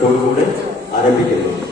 ഗീതത്തോടുകൂടെ ആരംഭിക്കുന്നു.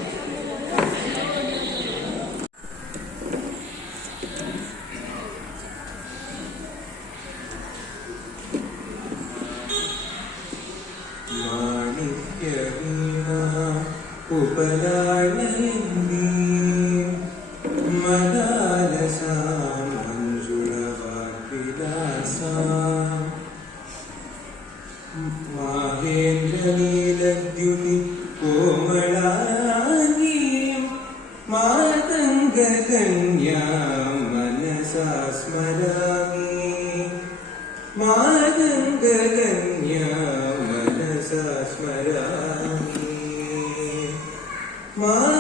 Mom.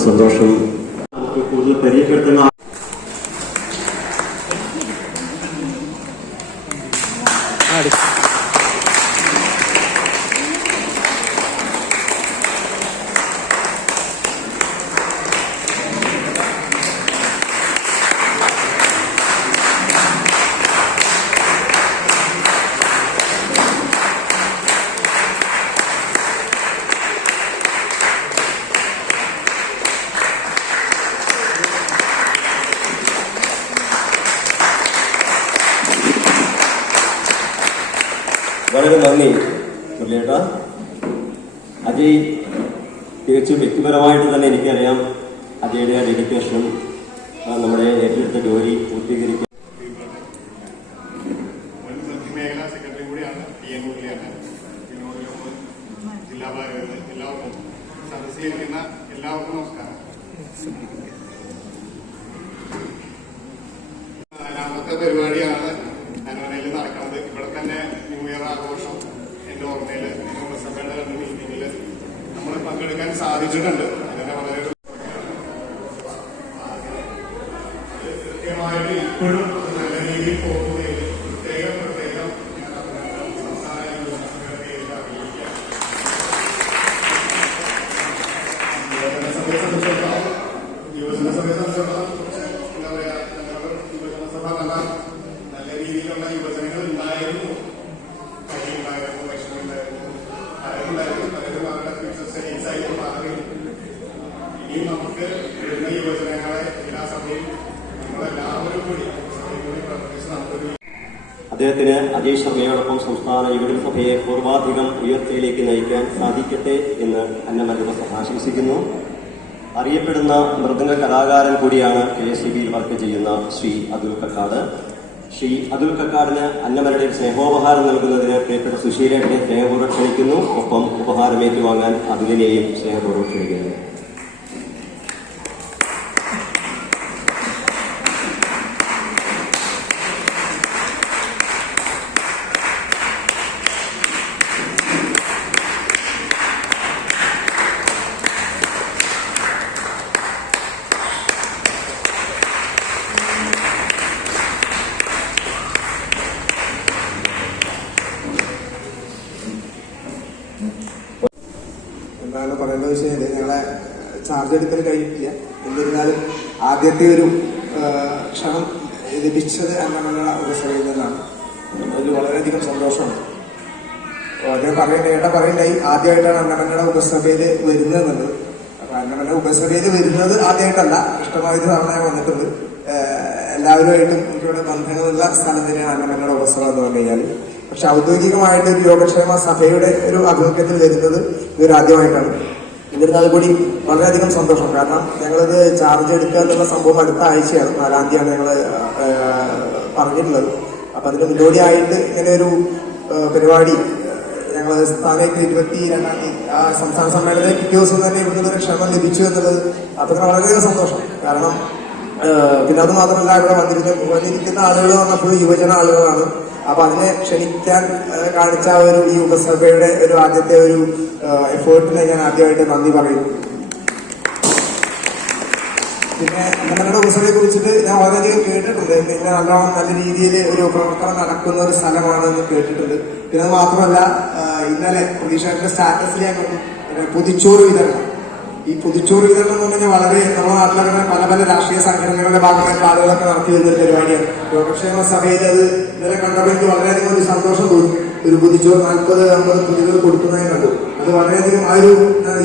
സന്തോഷം നമുക്ക് കൂടുതൽ പരിചയപ്പെടുത്തുന്ന വളരെ നന്ദി മുരളിയേട്ട അജയ് തികച്ചും വ്യക്തിപരമായിട്ട് തന്നെ എനിക്കറിയാം അജയുടെ ആ ഡെഡിക്കേഷനും ആ നമ്മുടെ ഏറ്റെടുത്ത ജോലി പൂർത്തീകരിക്കും മുൻ മേഖലാ സെക്രട്ടറി കൂടിയാണ് ടി എൻ മുരളിയാണ് ഇതിനോടൊപ്പം ജില്ലാ ഭാരവാഹികൾ എല്ലാവർക്കും സദസ്സിലിരിക്കുന്ന എല്ലാവർക്കും നമസ്കാരം നാലാമത്തെ പരിപാടിയാണ്. അനവനയിൽ നടക്കുന്നത്. ഇവിടെ തന്നെ ന്യൂ ഇയർ ആഘോഷം. എന്റെ ഓർമ്മയിൽ നിയമസഭയുടെ രണ്ട് മീറ്റിംഗിൽ നമ്മൾ പങ്കെടുക്കാൻ സാധിച്ചിട്ടുണ്ട് അതിന്റെ വളരെ കൃത്യമായിട്ട് ഇപ്പോഴും നല്ല രീതിയിൽ പോകുന്നതിൽ പ്രത്യേകം പ്രത്യേകം ഞാൻ അഭിനന്ദനം സംസ്ഥാന യുവജനസഭയുടെ പേരിൽ അറിയിക്കാം യുവജന സഭയെ സംബന്ധിച്ചിടത്തോളം യുവജന സഭയെ സംബന്ധിച്ചിടത്തോളം കുറച്ച് എന്താ പറയാ ഞങ്ങളുടെ യുവജന സഭ നല്ല നല്ല രീതിയിലുള്ള യുവജനങ്ങൾ ഉണ്ടായിരുന്നു കഴിയുണ്ടായിരുന്നു വിഷമമുണ്ടായിരുന്നു പലരുണ്ടായിരുന്നു പലരും അവരുടെ ഫ്യൂച്ചർ സ്റ്റഡീസ് ആയിട്ട് മാറി ഇനിയും നമുക്ക് എല്ലാ അദ്ദേഹത്തിന് അജയ് ശർമ്മയോടൊപ്പം സംസ്ഥാന യുവജന സഭയെ പൂർവാധികം ഉയർച്ചയിലേക്ക് നയിക്കാൻ സാധിക്കട്ടെ എന്ന് അന്നമന്ത്രിസഭ ആശംസിക്കുന്നു. അറിയപ്പെടുന്ന മൃദംഗ കലാകാരൻ കൂടിയാണ് കെ എസ് സി ബിയിൽ വർക്ക് ചെയ്യുന്ന ശ്രീ അതുൽ കക്കാട് ശ്രീ അതുൽ കക്കാടിന് അന്നമരുടെ സ്നേഹോപഹാരം നൽകുന്നതിന് പ്രിയപ്പെട്ട സുശീലയുടെ സ്നേഹപൂർവം ക്ഷണിക്കുന്നു. ഒപ്പം ഉപഹാരം ഏറ്റുവാങ്ങാൻ സ്നേഹപൂർവം ക്ഷണിക്കുന്നു. പറയേണ്ടത് വെച്ച് കഴിഞ്ഞാൽ ഞങ്ങളെ ചാർജ് എടുക്കൽ കഴിഞ്ഞിട്ടില്ല. എന്നിരുന്നാലും ആദ്യത്തെ ഒരു ക്ഷണം ലഭിച്ചത് അന്നമല ഉപസഭയിൽ നിന്നാണ്. അതിൽ വളരെയധികം സന്തോഷമുണ്ട് അദ്ദേഹം പറയേണ്ട ഏട്ടാ പറയണ്ടായി. ആദ്യമായിട്ടാണ് അന്നമന്നയുടെ ഉപസഭയിൽ വരുന്നതെന്നുള്ളത് അപ്പൊ അന്നമന്ന ഉപസഭയിൽ വരുന്നത് ആദ്യമായിട്ടല്ല. ഇഷ്ടമായൊരു തവണ വന്നിട്ടുണ്ട് എല്ലാവരുമായിട്ടും എനിക്കിവിടെ ബന്ധങ്ങളുള്ള സ്ഥലം തന്നെയാണ് അന്നമന്നയുടെ ഉപസഭ എന്ന് പറഞ്ഞു കഴിഞ്ഞാൽ പക്ഷെ ഔദ്യോഗികമായിട്ട് ഒരു യോഗക്ഷേമ സഭയുടെ ഒരു ആഭിമുഖ്യത്തിൽ വരുന്നത് ഇതൊരു ആദ്യമായിട്ടാണ് എന്നിരുന്നാൽ കൂടി വളരെയധികം സന്തോഷം. കാരണം ഞങ്ങളിത് ചാർജ് എടുക്കുക എന്നുള്ള സംഭവം അടുത്ത ആഴ്ചയാണ്. നാലാം തീയതിയാണ് ഞങ്ങൾ പറഞ്ഞിട്ടുള്ളത്. അപ്പൊ അതിന് മുന്നോടിയായിട്ട് ഇങ്ങനെ ഒരു പരിപാടി ഞങ്ങൾ സ്ഥാനത്ത് ഇരുപത്തി രണ്ടാം തീയതി ആ സംസ്ഥാന സമ്മേളനത്തിൽ പിറ്റേ ദിവസം തന്നെ ഇവിടുന്ന് ഒരു ക്ഷണം ലഭിച്ചു എന്നുള്ളത് അത്ര വളരെയധികം സന്തോഷം. കാരണം പിന്നെ അത് മാത്രമല്ല ഇവിടെ വന്നിരുന്ന വന്നിരിക്കുന്ന ആളുകൾ വന്നപ്പോൾ യുവജന ആളുകളാണ്. അപ്പൊ അതിനെ ക്ഷണിക്കാൻ കാണിച്ച ഒരു ഈ ഉപസഭയുടെ ഒരു ആദ്യത്തെ ഒരു എഫേർട്ടിനെ ഞാൻ ആദ്യമായിട്ട് നന്ദി പറയുന്നു. പിന്നെ നിങ്ങളുടെ ഉപസഭയെ കുറിച്ചിട്ട് ഞാൻ വളരെയധികം കേട്ടിട്ടുണ്ട്. പിന്നെ നല്ലോണം നല്ല രീതിയിൽ ഒരു പ്രവർത്തനം നടക്കുന്ന ഒരു സ്ഥലമാണെന്ന് കേട്ടിട്ടുണ്ട്. പിന്നെ അത് മാത്രമല്ല ഇന്നലെ പ്രതീക്ഷയുടെ സ്റ്റാറ്റസിൽ ഞാൻ പൊതിച്ചോറ് വിതരണം. ഈ പുതുച്ചൂർ വിതരണം എന്ന് പറഞ്ഞാൽ വളരെ നമ്മുടെ നാട്ടിലൊക്കെ പല പല രാഷ്ട്രീയ സംഘടനകളുടെ ഭാഗമായിട്ട് ആളുകളൊക്കെ നടത്തി വരുന്ന ഒരു പരിപാടിയാണ്. യോഗക്ഷേമ സഭയിൽ അത് ഇന്നലെ കണ്ടപ്പോൾ എനിക്ക് വളരെയധികം ഒരു സന്തോഷം തോന്നി. ഒരു പുതുച്ചൂർ നാൽപ്പത് അമ്പത് കുഞ്ഞുങ്ങൾ കൊടുക്കുന്നതായി കണ്ടു. അത് വളരെയധികം ആ ഒരു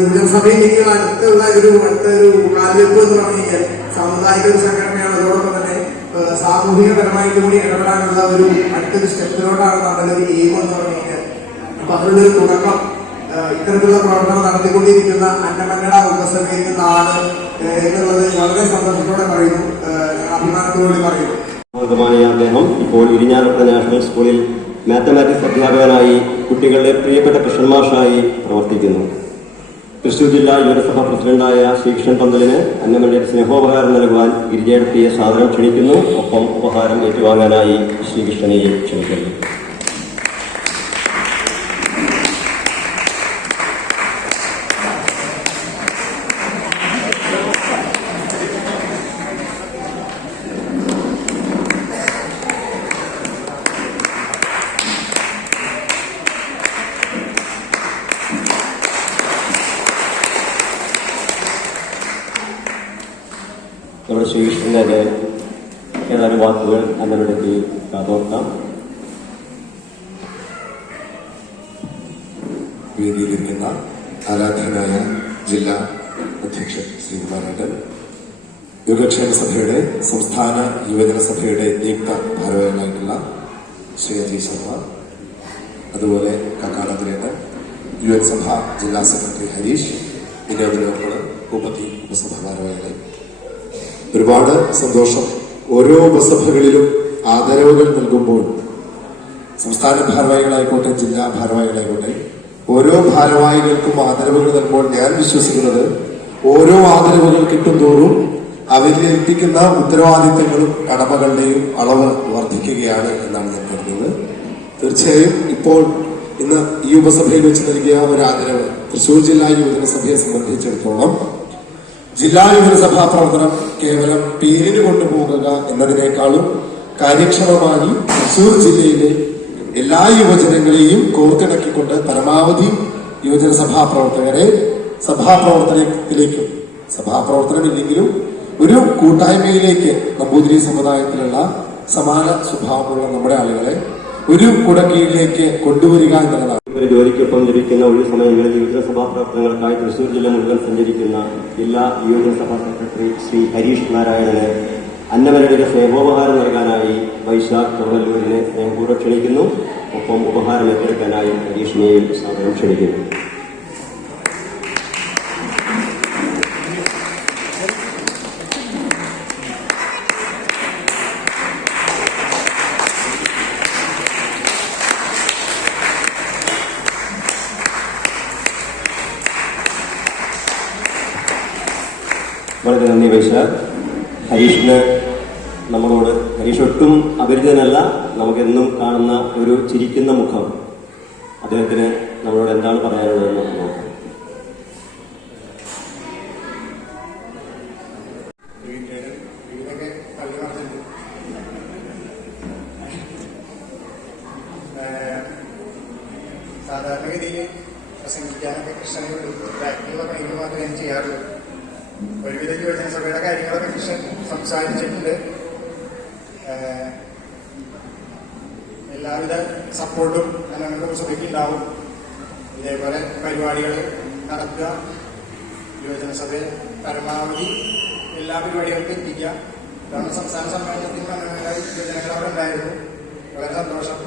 യുവജന സഭയിൽ നിങ്ങൾ അടുത്തുള്ള ഒരു അടുത്ത ഒരു കാൽവെപ്പ് എന്ന് പറഞ്ഞു കഴിഞ്ഞാൽ സാമുദായിക ഒരു സംഘടനയാണ്. അതോടൊപ്പം തന്നെ സാമൂഹികപരമായിട്ട് കൂടി ഇടപെടാനുള്ള ഒരു അടുത്തൊരു സ്റ്റെപ്പിലോട്ടാണ് നമ്മുടെ ഒരു എയിം എന്ന് പറഞ്ഞു കഴിഞ്ഞാൽ. അപ്പൊ അതിനുള്ളൊരു തുടക്കം ഇത്തരത്തിലുള്ള പ്രവർത്തനം നടത്തിക്കൊണ്ടിരിക്കുന്ന അന്നമന്നട ഉപസഭയിൽ നിന്നാണ് എന്നുള്ളത് വളരെ സന്തോഷത്തോടെ പറയുന്നു. അഭിമാനത്തോടെ പറയുന്നു. അദ്ദേഹം ഇപ്പോൾ ഇരിഞ്ഞാലക്കുട നാഷണൽ സ്കൂളിൽ മാത്തമാറ്റിക്സ് അധ്യാപകനായി കുട്ടികളുടെ പ്രിയപ്പെട്ട കൃഷ്ണൻ മാഷായി പ്രവർത്തിക്കുന്നു. തൃശൂർ ജില്ലാ യുവസഭ പ്രസിഡന്റായ ശ്രീകൃഷ്ണൻ പന്തലിന് അന്നമണ്ഡലത്തിൽ സ്നേഹോപഹാരം നൽകുവാൻ ഗിരിജയെടുത്തിയ സാധനം ക്ഷണിക്കുന്നു. ഒപ്പം ഉപഹാരം ഏറ്റുവാങ്ങാനായി ശ്രീകൃഷ്ണനെയും ക്ഷണിക്കുന്നു. യുവജന സഭയുടെ നിയുക്ത ഭാരവാഹികളായിട്ടുള്ള ശ്രീ സഭ അതുപോലെ കക്കാടത്തിലേട്ടൻ യു എൻ സഭ ജില്ലാ സെക്രട്ടറി ഹരീഷ് അതിനോട് ഉപതി ഉപസഭ ഭാരവാഹികളെ ഒരുപാട് സന്തോഷം. ഓരോ ഉപസഭകളിലും ആദരവുകൾ നൽകുമ്പോൾ സംസ്ഥാന ഭാരവാഹികളായിക്കോട്ടെ ജില്ലാ ഭാരവാഹികളായിക്കോട്ടെ ഓരോ ഭാരവാഹികൾക്കും ആദരവുകൾ നൽകുമ്പോൾ ഞാൻ വിശ്വസിക്കുന്നത് ഓരോ ആദരവുകൾ കിട്ടും തോറും അവരിൽ ഏൽപ്പിക്കുന്ന ഉത്തരവാദിത്തങ്ങളും കടമകളുടെയും അളവ് വർദ്ധിക്കുകയാണ് എന്നാണ് ഞാൻ കരുതുന്നത്. തീർച്ചയായും ഇപ്പോൾ ഇന്ന് ഈ ഉപസഭയിൽ വെച്ച് നൽകിയ ഒരു ആദരവ് തൃശൂർ ജില്ലാ യുവജന സഭയെ സംബന്ധിച്ചിടത്തോളം ജില്ലാ യുവജനസഭാ പ്രവർത്തനം കേവലം പേരിന് കൊണ്ടുപോകുക എന്നതിനേക്കാളും കാര്യക്ഷമമായി തൃശൂർ ജില്ലയിലെ എല്ലാ യുവജനങ്ങളെയും കോർത്തിണക്കിക്കൊണ്ട് പരമാവധി യുവജനസഭാ പ്രവർത്തകരെ സഭാപ്രവർത്തനത്തിലേക്കും സഭാപ്രവർത്തനമില്ലെങ്കിലും ഒരു കൂട്ടായ്മയിലേക്ക് നമ്പൂതിരി സമുദായത്തിലുള്ള സമാന സ്വഭാവമുള്ള നമ്മുടെ ആളുകളെ ഒരു കുടക്കീഴിലേക്ക് കൊണ്ടുവരിക എന്നുള്ളതാണ്. ഒരു ജോലിക്കൊപ്പം ലഭിക്കുന്ന ഒഴിവ് സമയങ്ങളിൽ യുവജനസഭാ പ്രവർത്തനങ്ങൾക്കായി തൃശൂർ ജില്ല മുഴുവൻ സഞ്ചരിക്കുന്ന ജില്ലാ യുവജനസഭാ സെക്രട്ടറി ശ്രീ ഹരീഷ് നാരായണന് അന്നവരുടെ സ്നേഹോപഹാരം നൽകാനായി വൈശാഖ് ചെറുവല്ലൂരിനെ സ്നേഹപൂർവം ക്ഷണിക്കുന്നു. ഒപ്പം ഉപഹാരം ഏറ്റെടുക്കാനായി ഹരീഷിനെയും സ്വാഗതം ക്ഷണിക്കുന്നു. വളരെ നന്ദി പൈസ ഹരീഷിന് നമ്മളോട് ഹരീഷ് ഒട്ടും അപരിചിതനല്ല നമുക്കെന്നും കാണുന്ന ഒരു ചിരിക്കുന്ന മുഖം അദ്ദേഹത്തിന് നമ്മളോട് എന്താണ് പറയാനുള്ളതെന്ന് നോക്കാം. എല്ലാവിധ സപ്പോർട്ടും ഞങ്ങൾക്ക് സഭയ്ക്ക് ഉണ്ടാവും ഇതേപോലെ പരിപാടികൾ നടത്തുക യുവജന സഭയെ പരമാവധി എല്ലാ പരിപാടികൾക്കും എത്തിക്കുക. കാരണം സംസ്ഥാന സമ്മേളനത്തിൽ യുവജനങ്ങൾ അവിടെ ഉണ്ടായിരുന്നു. വളരെ സന്തോഷം.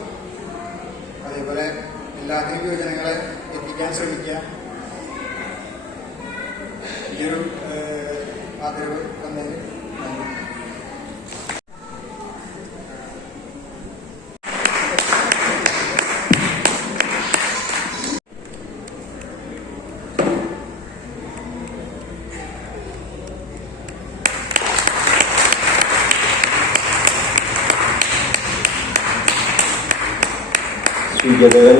അതേപോലെ എല്ലാത്തിനും യുവജനങ്ങളെ എത്തിക്കാൻ ശ്രമിക്കുക. ഈയൊരു ആദരവ് തന്നതിന് ജഗൻ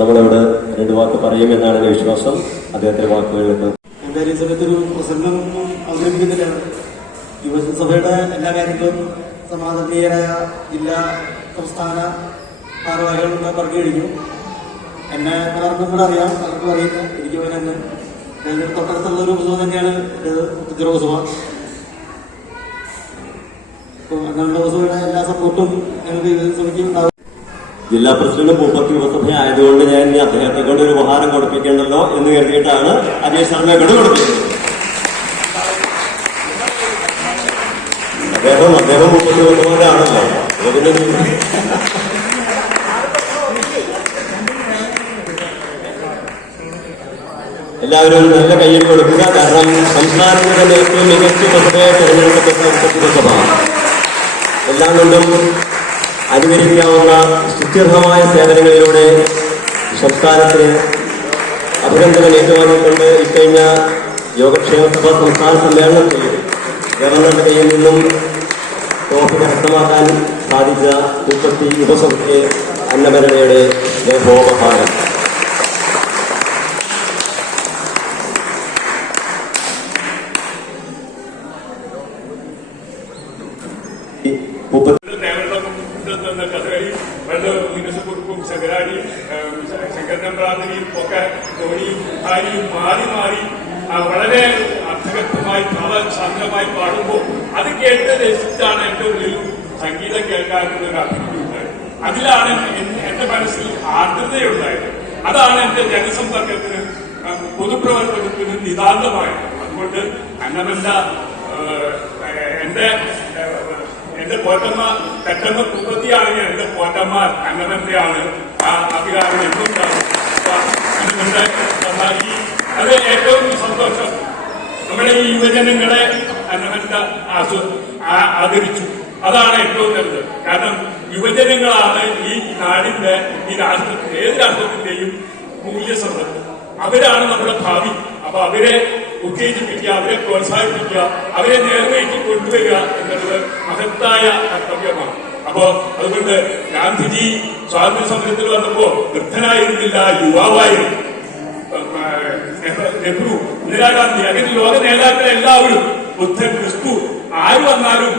നമ്മളിവിടെ രണ്ട് വാക്ക് പറയുമെന്നാണ് എന്റെ വിശ്വാസം. അദ്ദേഹത്തിന്റെ വാക്കുകളിൽ എന്തായാലും ഒരു പ്രസംഗം അവതരിപ്പിക്കുന്നില്ല യുവസഭയുടെ എല്ലാ കാര്യങ്ങളും സമാധാനീയരായ ജില്ലാ സംസ്ഥാന ഭാരവാഹികൾ പറഞ്ഞു കഴിഞ്ഞു എന്നെ പലർക്കും കൂടെ അറിയാം പലർക്കും അറിയില്ല. എനിക്ക് അവൻ ഞങ്ങളുടെ തൊട്ടടുത്തുള്ള ഒരു ഉപസഭ തന്നെയാണ് ഉദ്യോഗസഭ അപ്പോൾ അങ്ങനെയുള്ള ഉപസഭയുടെ എല്ലാ സപ്പോർട്ടും ഞങ്ങൾക്ക് യുവസഭയ്ക്ക് ഉണ്ടാവും. ജില്ലാ പ്രസിഡന്റ് പൂപ്പത്തി ഉപസഭ ആയതുകൊണ്ട് ഞാൻ ഇനി അദ്ദേഹത്തെ കൊണ്ട് ഒരു ഉപഹാരം കൊടുപ്പിക്കണ്ടല്ലോ എന്ന് കരുതിയിട്ടാണ് അജയ് ശർമ്മയെ കൊണ്ട് കൊടുപ്പിക്കുന്നത് അദ്ദേഹം അദ്ദേഹം മുപ്പത്തി ഉപസഭയിലാണല്ലോ എല്ലാവരും നല്ല കയ്യിൽ കൊടുക്കുക. കാരണം സംസ്ഥാനത്തിന് തന്നെ ഏറ്റവും മികച്ച പ്രസഭയെ തെരഞ്ഞെടുക്കപ്പെട്ട എല്ലാം കൊണ്ടും അനുകരിക്കാവുന്ന സുത്യർഹമായ സേവനങ്ങളിലൂടെ സംസ്ഥാനത്തിന് അഭിനന്ദനം ഏറ്റുവാങ്ങിക്കൊണ്ട് ഇക്കഴിഞ്ഞ യോഗക്ഷേമ സഭ സംസ്ഥാന സമ്മേളനത്തിൽ ഗവർണറുടെ കയ്യിൽ നിന്നും ട്രോഫി കരസ്ഥമാക്കാൻ സാധിച്ച മുപ്പത്തി ഉപസഭയ്ക്ക് അന്നഭരണയുടെ ലേഖോപഹാരം മുപ്പത്തി മിനുസക്കുറുപ്പും ശങ്കരാടിയും ശങ്കരനമ്പ്രാതിരിയും ഒക്കെ ധോണിയും ഭാര്യയും മാറി മാറി വളരെ അർത്ഥകത്വമായി ഭാവശാന്തമായി പാടുമ്പോൾ അത് കേട്ട് രസിച്ചാണ് എന്റെ ഉള്ളിൽ സംഗീതം കേൾക്കാനുള്ള ഒരു അഭിരുചിയുണ്ടായത് അതിലാണ് എന്റെ മനസ്സിൽ ആർദ്രതയുണ്ടായത്. അതാണ് എന്റെ ജനസമ്പർക്കത്തിന് പൊതുപ്രവർത്തനത്തിന് നിതാന്തമായത്. അതുകൊണ്ട് അന്നമല്ല എന്റെ എന്റെ പോറ്റമ്മ പെട്ടെന്ന കുപ്പത്തിയാണെങ്കിൽ എന്റെ പോറ്റമ്മ അങ്ങനത്തെയാണ് ആ അധികാരം എന്തുകൊണ്ടാണ് അത് ഏറ്റവും സന്തോഷം. നമ്മുടെ ഈ യുവജനങ്ങളെ അന്നമന്ത ആസ്വ ആദരിച്ചു. അതാണ് ഏറ്റവും നല്ലത്. കാരണം യുവജനങ്ങളാണ് ഈ നാടിന്റെ ഈ രാഷ്ട്രത്തിന്റെ ഏത് രാഷ്ട്രത്തിന്റെയും മൂല്യസമ്പത്ത് അവരാണ് നമ്മുടെ ഭാവി. അപ്പൊ അവരെ ഉത്തേജിപ്പിക്കുക അവരെ പ്രോത്സാഹിപ്പിക്കുക അവരെ നേർവഴിക്ക് കൊണ്ടുവരിക എന്നുള്ളത് മഹത്തായ കർത്തവ്യമാണ്. അപ്പോ അതുകൊണ്ട് ഗാന്ധിജി സ്വാതന്ത്ര്യ സമരത്തിൽ വന്നപ്പോ വൃദ്ധനായിരുന്നില്ല യുവാവായിരുന്നു. നെഹ്റു ഇന്ദിരാഗാന്ധി അങ്ങനെ ലോക നേതാക്കൾ എല്ലാവരും ബുദ്ധൻ ക്രിസ്തു ആര് വന്നാലും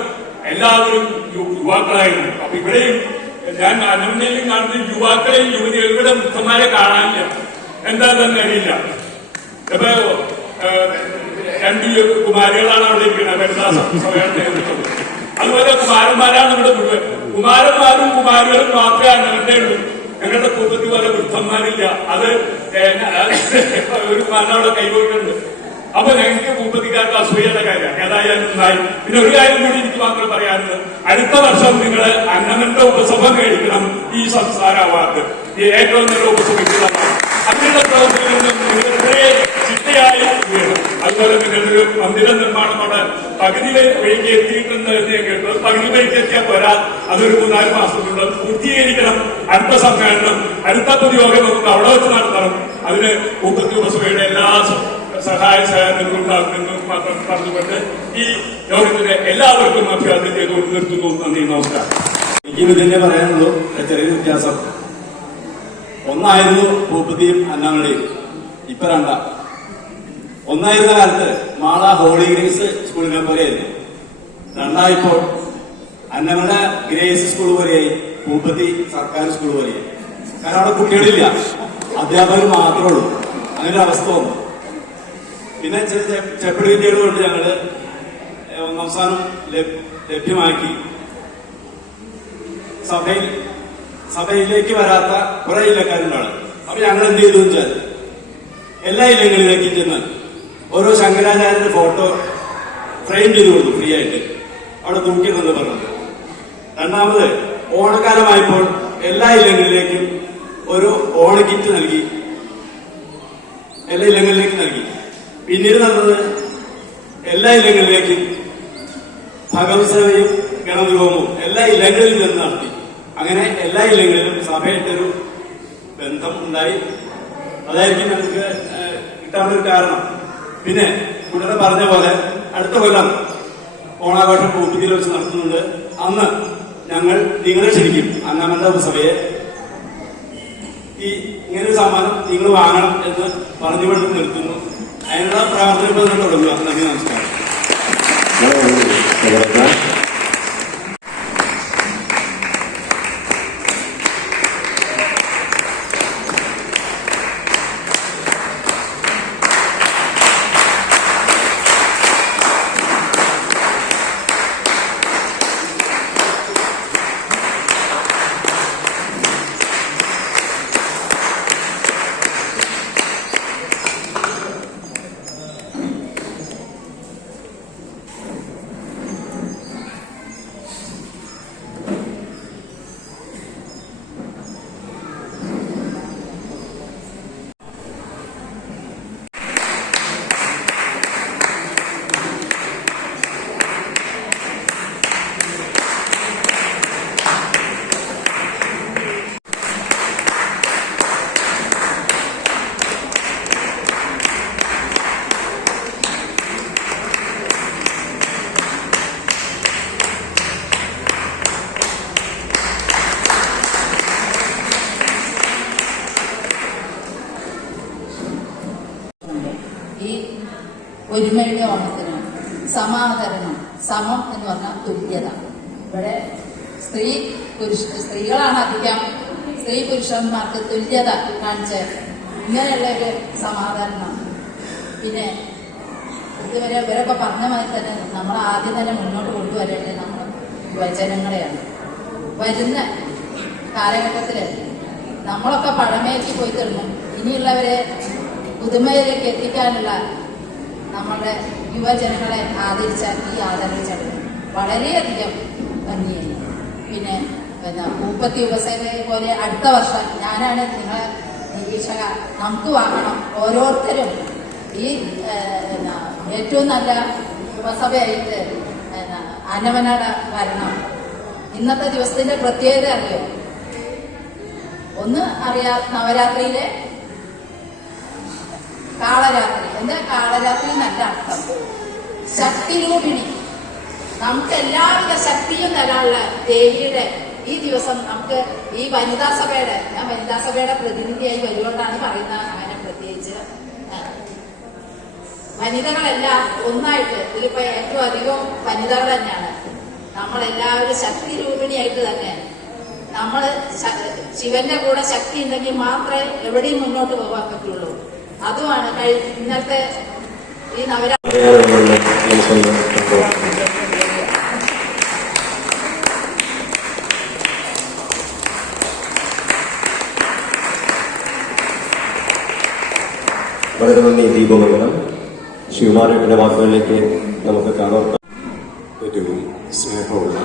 എല്ലാവരും യുവാക്കളായിരുന്നു. അപ്പൊ ഇവിടെയും ഞാൻ അനന്തയിലും കാണുന്ന യുവാക്കളെയും യുവതികളുടെ മുഖന്മാരെ കാണാനില്ല. എന്താണെന്ന് അറിയില്ല ഏഹ്, രണ്ട് കുമാരികളാണ് അവിടെ ഇരിക്കുന്നത്. അതുപോലെ കുമാരന്മാരാണ് ഇവിടെ മുഴുവൻ. കുമാരന്മാരും കുമാരികളും മാത്രമേ അങ്ങനെ ഉള്ളൂ. ഞങ്ങളുടെ കൂട്ടത്തിൽ പോലെ വൃദ്ധന്മാരില്ല. അത് ഒരു മരണം അവിടെ കൈകൊണ്ടുണ്ട് അപ്പൊ ഞങ്ങൾക്ക് കൂട്ടത്തിക്കാർക്ക് അസൂയയുടെ കാര്യം ഏതായാലും നന്നായി. പിന്നെ ഒരു കാര്യം കൂടി എനിക്ക് മാത്രം പറയാനുള്ളത്. അടുത്ത വർഷം നിങ്ങൾ അന്നമന്റെ ഉപസഭ മേടിക്കണം ഈ സംസ്ഥാന അവാർഡ്. ഏറ്റവും നല്ല അതിനുള്ള പ്രവർത്തനങ്ങൾ നിന്നും ചിട്ടയായി അതുപോലെ നിങ്ങളുടെ മന്ദിര നിർമ്മാണമാണ് അവിടെ പകുതി വഴിക്ക് ഞാൻ കേട്ടു. പകുതി വഴിക്ക് എത്തിയാൽ പോരാ. അതൊരു മൂന്നാൽ മാസം കൊണ്ട് പൂർത്തീകരിക്കണം. അടുത്ത സമ്മേളനം അടുത്ത പൊതുയോഗം നമുക്ക് അവിടെ വെച്ച് നടത്തണം. അതിന് ഉപസഭയുടെ എല്ലാ സഹായ സഹകരണങ്ങളും മാത്രം പറഞ്ഞുകൊണ്ട് ഈ യോഗത്തിന്റെ എല്ലാവർക്കും അഭ്യർത്ഥന ചെയ്തുകൊണ്ട് നിർത്തുന്നു നന്ദി നമസ്കാരം. എനിക്കിത് ഇതിന്റെ പറയാനുള്ളൂ ചെറിയ വ്യത്യാസം. ഒന്നായിരുന്നു ഭൂപതിയും അന്നാമണിയും ഇപ്പൊ രണ്ട. ഒന്നായിരുന്ന കാലത്ത് മാള ഹോളി ഗ്രേസ് സ്കൂളിനെ പോലെയായിരുന്നു. രണ്ടായപ്പോൾ അന്നമല ഗ്രേസ് സ്കൂൾ പോലെയായി ഭൂപതി സർക്കാർ സ്കൂൾ പോലെയായി. കാരണം അവിടെ കുട്ടികളില്ല. അധ്യാപകർ മാത്രമേ ഉള്ളൂ. അങ്ങനെ അവസ്ഥ വന്നു. പിന്നെ ചില ചെപ്പിടി വിദ്യകൾ കൊണ്ട് ഞങ്ങൾ സ്ഥാനം ലഭ്യമാക്കി. സഭയിൽ സഭയിലേക്ക് വരാത്ത കുറെ ഇല്ലക്കാരുണ്ടാണ് അപ്പൊ ഞങ്ങൾ എന്ത് ചെയ്തു വെച്ചാൽ എല്ലാ ഇനങ്ങളിലേക്കും ചെന്ന് ഓരോ ശങ്കരാചാര്യന്റെ ഫോട്ടോ ഫ്രെയിം ചെയ്ത് കൊടുത്തു ഫ്രീ ആയിട്ട്. അവിടെ തൂക്കിയെന്നു പറഞ്ഞത് രണ്ടാമത് ഓണക്കാലമായപ്പോൾ എല്ലാ ഇല്ലങ്ങളിലേക്കും ഒരു ഓണക്കിറ്റ് നൽകി. എല്ലാ ഇല്ലങ്ങളിലേക്കും നൽകി. പിന്നീട് നടന്നത് എല്ലാ ഇല്ലങ്ങളിലേക്കും ഭഗവത്സേവയും ഗണവിഭവവും എല്ലാ ഇല്ലങ്ങളിൽ നിന്ന് നടത്തി. അങ്ങനെ എല്ലാ ഇല്ലങ്ങളിലും സഭയായിട്ടൊരു ബന്ധം ഉണ്ടായി. അതായിരിക്കും നമുക്ക് കിട്ടാനൊരു കാരണം. പിന്നെ കുട്ടികളെ പറഞ്ഞ പോലെ അടുത്ത കൊല്ലം ഓണാഘോഷം പൂപ്പിക്കൽ വെച്ച് നടത്തുന്നുണ്ട്. അന്ന് ഞങ്ങൾ നിങ്ങളെ ക്ഷണിക്കും. അന്നാമന്റെ സഭയെ ഈ ഇങ്ങനെ ഒരു സമ്മാനം നിങ്ങൾ വാങ്ങണം എന്ന് പറഞ്ഞുകൊണ്ട് നിർത്തുന്നു അതിനുള്ള നമ്മൾ തുടങ്ങുക. നന്ദി നമസ്കാരം വളരെ നന്ദി സഹോദരൻ. ഈ ഒരുമയുടെ ഓണത്തിന് സമാദരണം സമം എന്ന് പറഞ്ഞാൽ തുല്യത ഇവിടെ സ്ത്രീ പുരുഷ സ്ത്രീകളാണ് അധികം സ്ത്രീ പുരുഷന്മാർക്ക് തുല്യത കാണിച്ച് ഇങ്ങനെയുള്ള ഒരു സമാധാനം പിന്നെ ഇതുവരെ ഇവരൊക്കെ പറഞ്ഞ മാതിരി തന്നെ നമ്മൾ ആദ്യം തന്നെ മുന്നോട്ട് കൊണ്ടുവരേണ്ടത് നമ്മൾ യുവജനങ്ങളെയാണ്. വരുന്ന കാലഘട്ടത്തിൽ നമ്മളൊക്കെ പഴമയിലേക്ക് പോയി തീർന്നു. ഇനിയുള്ളവരെ പുതുമയിലേക്ക് എത്തിക്കാനുള്ള നമ്മുടെ യുവജനങ്ങളെ ആദരിച്ച ഈ ആദരവ് ചടങ്ങ് വളരെയധികം ഭംഗിയായി. പിന്നെ പിന്നെ മൂപ്പത്തി ഉപസേനയെ പോലെ അടുത്ത വർഷം ഞാനാണ് നിങ്ങളെ നിരീക്ഷക. നമുക്ക് വാങ്ങണം. ഓരോരുത്തരും ഈ ഏറ്റവും നല്ല യുവസഭയായിട്ട് പിന്നെ അനവനട വരണം. ഇന്നത്തെ ദിവസത്തിന്റെ പ്രത്യേകത അറിയോ? ഒന്ന് അറിയാ നവരാത്രിയിലെ കാളരാത്രി. എന്താ കാളരാത്രി നല്ല അർത്ഥം? ശക്തിരൂപിണി. നമുക്ക് എല്ലാവിധ ശക്തിയും തരാനുള്ള ദേവിയുടെ ഈ ദിവസം നമുക്ക് ഈ വനിതാ സഭയുടെ ഞാൻ വനിതാ സഭയുടെ പ്രതിനിധിയായി വരുകൊണ്ടാണ് പറയുന്നത് അങ്ങനെ പ്രത്യേകിച്ച് വനിതകളെല്ലാം ഒന്നായിട്ട് ഇതിലിപ്പോ ഏറ്റവും അധികം വനിതകൾ തന്നെയാണ്. നമ്മളെല്ലാവരും ശക്തി രൂപിണിയായിട്ട് തന്നെ. നമ്മൾ ശിവന്റെ കൂടെ ശക്തി ഉണ്ടെങ്കിൽ മാത്രമേ എവിടെയും മുന്നോട്ട് പോകാൻ പറ്റുള്ളൂ അതുമാണ് ഇന്നത്തെ ഈ നവരാ നന്ദി ദീപമംഗലം ശിവമാരുടെ വാക്കുകളിലേക്ക് നമുക്ക് കാണാം. ഏറ്റവും സ്നേഹമുള്ള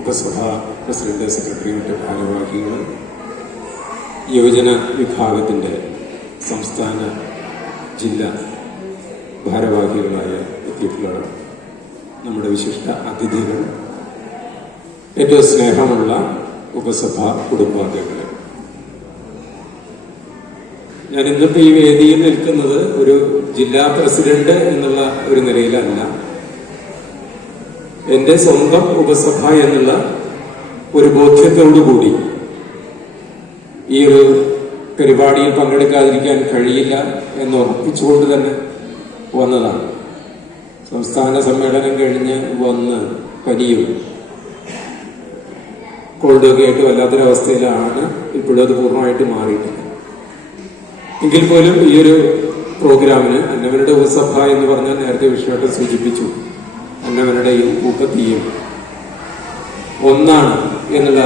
ഉപസഭാ പ്രസിഡന്റ് സെക്രട്ടേറിയറ്റ് ഭാരവാഹികൾ യുവജന വിഭാഗത്തിന്റെ സംസ്ഥാന ജില്ലാ ഭാരവാഹികളായ എത്തിയിട്ടുള്ള നമ്മുടെ വിശിഷ്ട അതിഥികൾ. ഏറ്റവും സ്നേഹമുള്ള ഉപസഭാ കുടുംബാംഗങ്ങൾ. ഞാൻ ഈ വേദിയിൽ നിൽക്കുന്നത് ഒരു ജില്ലാ പ്രസിഡന്റ് എന്നുള്ള ഒരു നിലയിലല്ല. എന്റെ സ്വന്തം ഉപസഭ എന്നുള്ള ഒരു ബോധ്യത്തോടുകൂടി ഈ ഒരു പരിപാടിയിൽ പങ്കെടുക്കാതിരിക്കാൻ കഴിയില്ല എന്ന് ഉറപ്പിച്ചുകൊണ്ട് തന്നെ വന്നതാണ്. സംസ്ഥാന സമ്മേളനം കഴിഞ്ഞ് വന്ന് പനിയും കോൾഡൊക്കെ ആയിട്ട് വല്ലാത്തൊരവസ്ഥയിലാണ് ഇപ്പോഴും അത് പൂർണമായിട്ട് മാറിയിട്ടില്ല. എങ്കിൽ പോലും ഈ ഒരു പ്രോഗ്രാമിന് അന്നവരുടെ ഉപസഭ എന്ന് പറഞ്ഞാൽ നേരത്തെ വിഷയമായിട്ട് സൂചിപ്പിച്ചു അന്നവരുടെയും ഉപത്തിയും ഒന്നാണ് എന്നുള്ള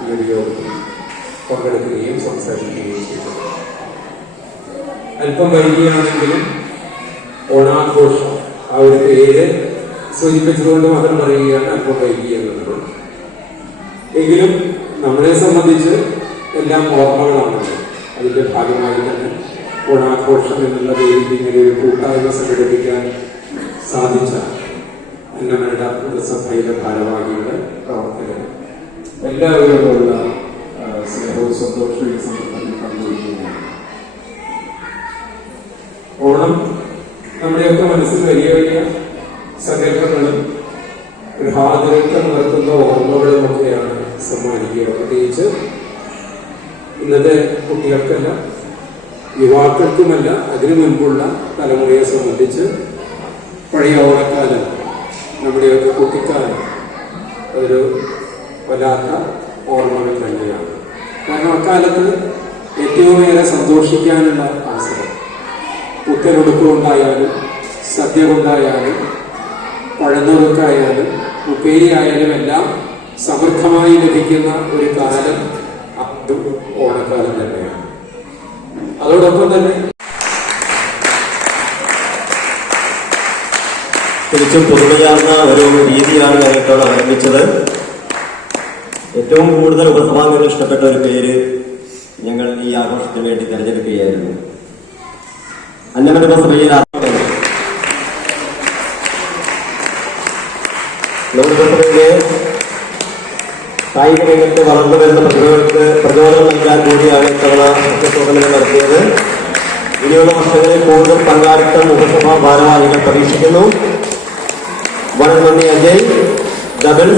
ഈ ഒരു പങ്കെടുക്കുകയും സംസാരിക്കുകയും ചെയ്തു അല്പം വൈകിയാണെങ്കിലും ഓണാഘോഷം ആ ഒരു പേര് സൂചിപ്പിച്ചുകൊണ്ട് മാത്രം പറയുകയാണ് അല്പം വൈകി എന്നുള്ളത്. എങ്കിലും നമ്മളെ സംബന്ധിച്ച് എല്ലാം ഓർമ്മകളാണല്ലോ അതിന്റെ ഭാഗമായി തന്നെ ഓണാഘോഷം എന്നുള്ള പേരിൽ ഇങ്ങനെ ഒരു കൂട്ടായ്മ സംഘടിപ്പിക്കാൻ സാധിച്ച അന്നമരുടെ സഭയിലെ ഭാരവാഹിയുടെ പ്രവർത്തകർ എല്ലാവരോടുമുള്ള ആ, സ്നേഹവും സന്തോഷവും ഈ സന്ദർഭത്തിൽ പങ്കുവയ്ക്കുകയാണ്. ഓണം നമ്മുടെയൊക്കെ മനസ്സിൽ വലിയ വലിയ സങ്കല്പങ്ങളും ഗൃഹാതിരക്കം നടത്തുന്ന ഓർമ്മകളും ഒക്കെയാണ് സമ്മാനിക്കുക. പ്രത്യേകിച്ച് ഇന്നത്തെ കുട്ടികൾക്കല്ല യുവാക്കൾക്കുമല്ല അതിനു മുൻപുള്ള തലമുറയെ സംബന്ധിച്ച് പഴയ ഓണക്കാലം നമ്മുടെയൊക്കെ കുട്ടിക്കാലം അതൊരു വല്ലാത്ത ഓർമ്മകൾ തന്നെയാണ്. കാരണം അക്കാലത്ത് ഏറ്റവും ഏറെ സന്തോഷിക്കാനുള്ള അവസരം പുത്തനുടുക്കുകൊണ്ടായാലും സദ്യ കൊണ്ടായാലും പഴന്നുറുക്കായാലും ഉപ്പേരിയായാലും എല്ലാം സമൃദ്ധമായി ലഭിക്കുന്ന ഒരു കാലം ഓണക്കാലം തന്നെയാണ്. അതോടൊപ്പം തന്നെ തിരിച്ചും പുതുമചാർന്ന ഒരു രീതിയാണ് ഞങ്ങൾക്കവിടെ ആരംഭിച്ചത്. ഏറ്റവും കൂടുതൽ ഉപസഭാംഗങ്ങൾ ഇഷ്ടപ്പെട്ട ഒരു പേര് ഞങ്ങൾ ഈ ആഘോഷത്തിന് വേണ്ടി തിരഞ്ഞെടുക്കുകയായിരുന്നു. അന്നമന കായിക രംഗത്ത് വളർന്നു വരുന്ന പ്രതിഭകൾക്ക് പ്രചോദനം നൽകാൻ കൂടിയാണ് ഇത്തവണ മുഖ്യസോദനങ്ങൾ നടത്തിയത്. ഇനിയുള്ള വർഷങ്ങളിൽ കൂടുതൽ പങ്കാളിത്തം ഉപസഭാ ഭാരവാഹികൾ പ്രതീക്ഷിക്കുന്നു. വളരെ നന്ദി അജയ്. ഡബിൾ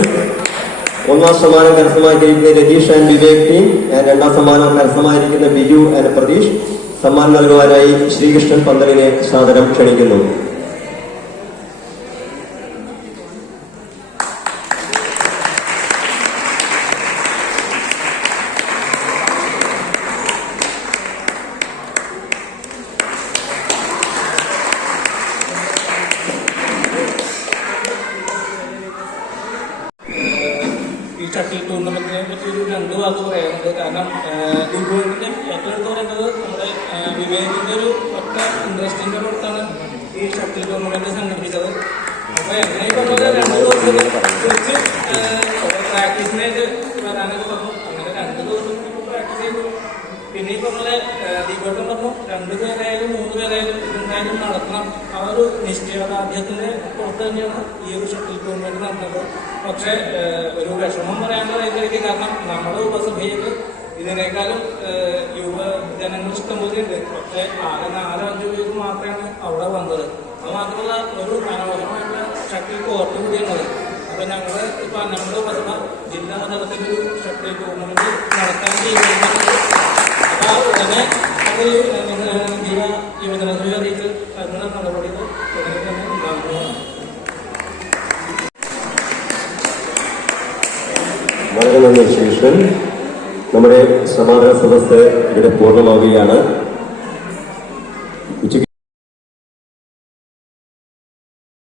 ഒന്നാം സമ്മാനം കരസ്ഥമായിരിക്കുന്ന രതീഷ് ആൻഡ് വിവേക് ടീം. രണ്ടാം സമ്മാനം കരസ്ഥമായിരിക്കുന്ന ബിജു ആൻഡ് പ്രതീഷ്. സമ്മാനം നൽകുവാനായി ശ്രീകൃഷ്ണൻ പന്തലിനെ സാദരം ക്ഷണിക്കുന്നു. നിശ്ചയദാർഢ്യത്തിന്റെ പുറത്ത് തന്നെയാണ് ഈ ഒരു ഷട്ടിൽ ടൂർണമെന്റ് നടന്നത്. പക്ഷെ ഒരു വിഷമം പറയാൻ പറയുന്നത് കാരണം നമ്മുടെ ഉപസഭയിൽ ഇതിനേക്കാളും യുവ യുവജനങ്ങൾ ഇഷ്ടംപോലെ ഉണ്ട് പക്ഷെ ആകെ നാലോ അഞ്ചോ പേര് മാത്രമാണ് അവിടെ വന്നത്. അത് മാത്രമല്ല ഒരു മനോഹരമായിട്ടുള്ള ഷട്ടിൽ കോർട്ട് കൂടിയാണത് അപ്പൊ ഞങ്ങൾ ഇപ്പൊ നമ്മുടെ ഉപസഭ ജില്ലാ തലത്തിൽ ഒരു ഷട്ടിൽ ടൂർണമെന്റ് നടത്താൻ ചെയ്യുന്നുണ്ട് അപ്പൊ ഉടനെ ജില്ലാ യുവജന സഭ അറിയിച്ച് അതിനുള്ള നടപടികൾ ഉടനെ തന്നെ ഉണ്ടാകുന്നതാണ് വളരെ ശേഷം നമ്മുടെ സമാധാന സദസ്സ് ഇവിടെ പൂർണമാവുകയാണ്.